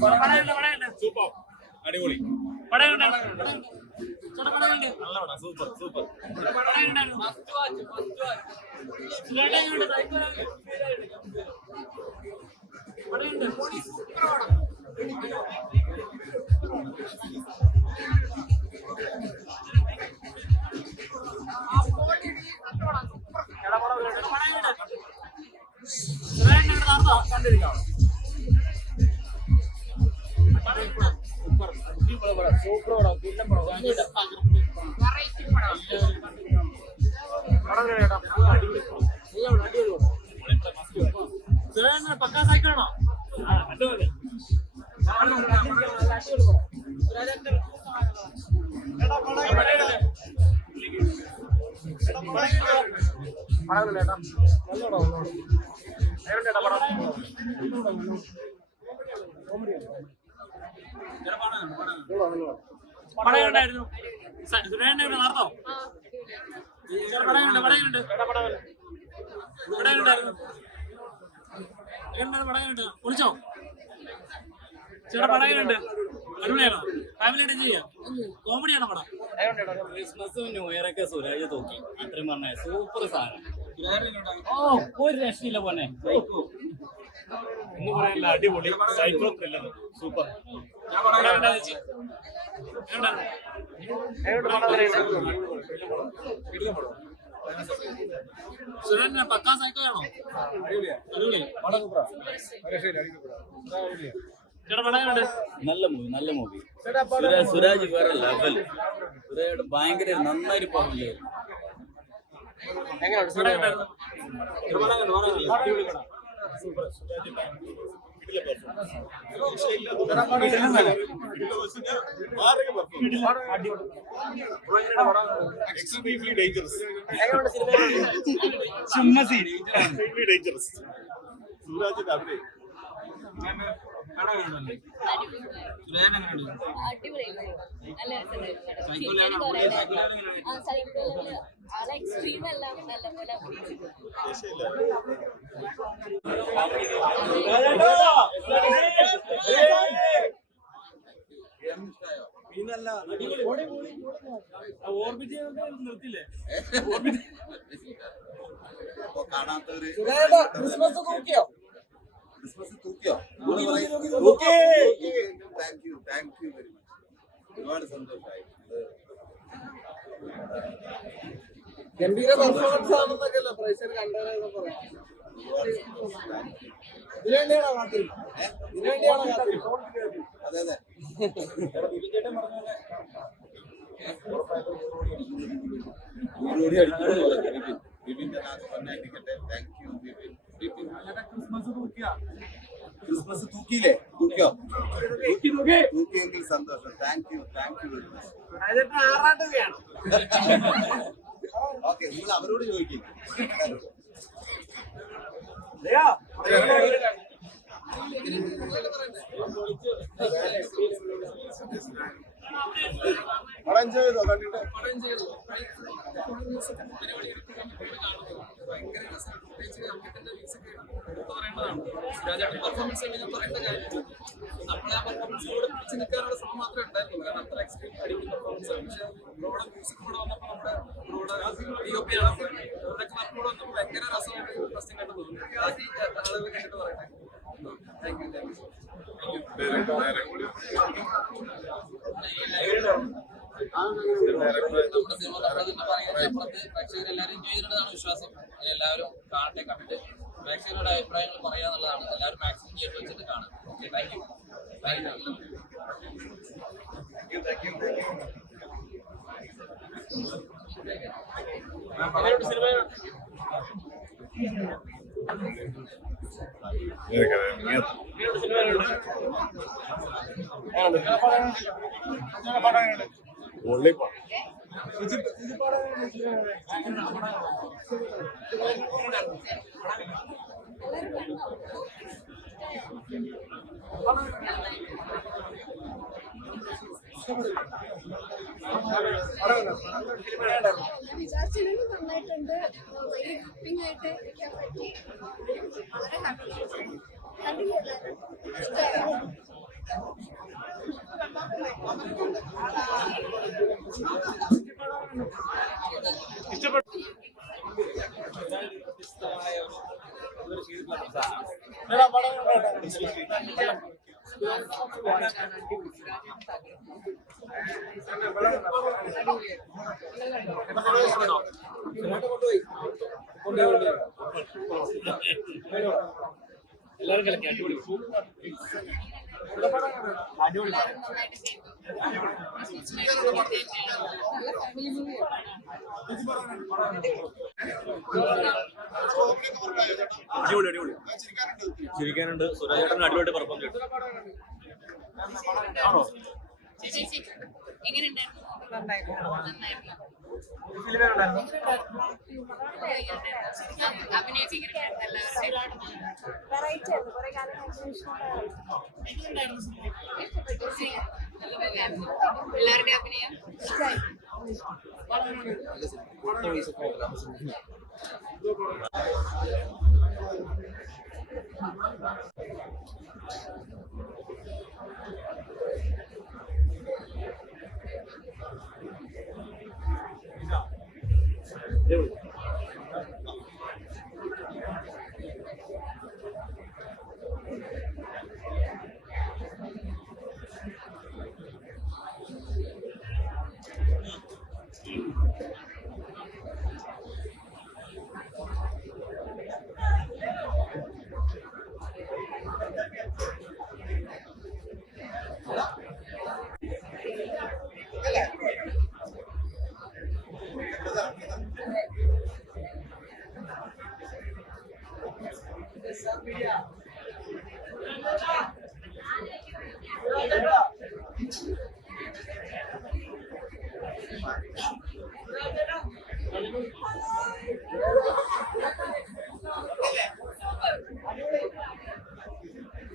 Super അടിപൊളി നല്ല super super പക്കാ സൈക്കിളാണോ? പടയുണ്ടായിരുന്നു നടത്തോ? പടയുണ്ട് വിളിച്ചോ ചേട്ടാ? പടയുണ്ട് അടിപൊളിയാണോ? ഫാമിലി ആയിട്ട് ചെയ്യാം. കോമഡിയാണോ പടം? ക്രിസ്മസും ന്യൂ ഇയറൊക്കെ സുരാജ് തൂക്കി അത്രയും പറഞ്ഞ സൂപ്പർ സാധനം. ഒരു രക്ഷയില്ല പോന്നെ. എന്ന് പറയാനില്ല, അടിപൊളി സൈക്കോ ത്രില്ലർ സൂപ്പർ. സുരേന്ദ്രൻ പക്കാ സൈക്കോ ആണോ? നല്ല മൂവി സുരാജ് വേറെ ലെവൽ. സുരാജ് ഭയങ്കര നന്നായി പറഞ്ഞു. നിർത്തില്ലേ ക്രിസ്മസ് തൂക്കിയോ? Thank you very much. ഒരുപാട് സന്തോഷമായി. ഗംഭീര പെർഫോമൻസ് ആണെന്നൊക്കെയല്ലോ പ്രേക്ഷകർ കണ്ടതെന്ന് പറയാം. ഇതിനുവേണ്ടിയാണോ കാത്തിരിക്കും? ഇതിനുവേണ്ടിയാണോ കാത്തിരിക്കും? അതെ ക്രിസ്മസ് തൂക്കിയില്ലേ? തൂക്കിയെങ്കിൽ സന്തോഷം. Thank you very much. Okay, നിങ്ങൾ അവരോട് ചോദിക്കും. പടം ചെയ്തോ? കണ്ടിട്ട് പെർഫോമൻസ് പറയേണ്ട കാര്യം നമ്മളെ ആ പെർഫോമൻസിലൂടെ പിടിച്ചു നിൽക്കാനുള്ള ശ്രമം മാത്രമേ ഉണ്ടായിരുന്നുള്ളൂ. കാരണം അത്ര എക്സ്ട്രീം അടിപൊളി പെർഫോമൻസ് ആണ്. പക്ഷെ ബ്രോയുടെ മ്യൂസിക് കൂടെ വന്നപ്പോൾ ബ്രോയുടെ DOP ആണ് ഇവരൊക്കെ നമ്മോട് വന്നപ്പോൾ ഭയങ്കര രസമായിട്ട് ഇൻട്രസ്റ്റിംഗ് ആയിട്ട് തോന്നുന്നു. ബാക്കി ആളുകൾ കണ്ടിട്ട് പറയട്ടെ. Thank you. പ്രേക്ഷകരെല്ലാവരും എൻജോയ് ചെയ്യുന്നതാണ് വിശ്വാസം. എല്ലാവരും കാണട്ടെ, കണ്ടിട്ട് പ്രേക്ഷകരുടെ അഭിപ്രായങ്ങൾ പറയാന്നുള്ളതാണ്. എല്ലാവരും മാക്സിമം ചെയ്ത് വെച്ചിട്ട് കാണാം. Okay, thank you. വിചാരിച്ചിരുന്നു നന്നായിട്ടുണ്ട്. ഭയങ്കര ഹാപ്പിംഗ് ആയിട്ട് ഇരിക്കാൻ പറ്റി. വളരെ ഹാപ്പി. കണ്ടില്ല, ഇഷ്ടമായിരുന്നു. ഇഷ്ടപ്പെട്ടു. വ്യത്യസ്തമായ ഒരു ചെയ്തിട്ടുള്ള സാധനമാണ്. എടാ, പടം കണ്ടോ? എടാ, പടം ഇഷ്ടപ്പെട്ടോ? എല്ലാവരും കളിക്കാം അടിപൊളി അടിപൊളി. അടിപൊളി അടിപൊളി ചിരിക്കാനുണ്ട്. സുരാജ് ചേട്ടൻ അടിപൊളിയായിട്ട് പെർഫോം ചെയ്തു. ആണോ? വെറൈറ്റി ആയിരുന്നു കുറെ കാലം എല്ലാവരുടെ അഭിനയം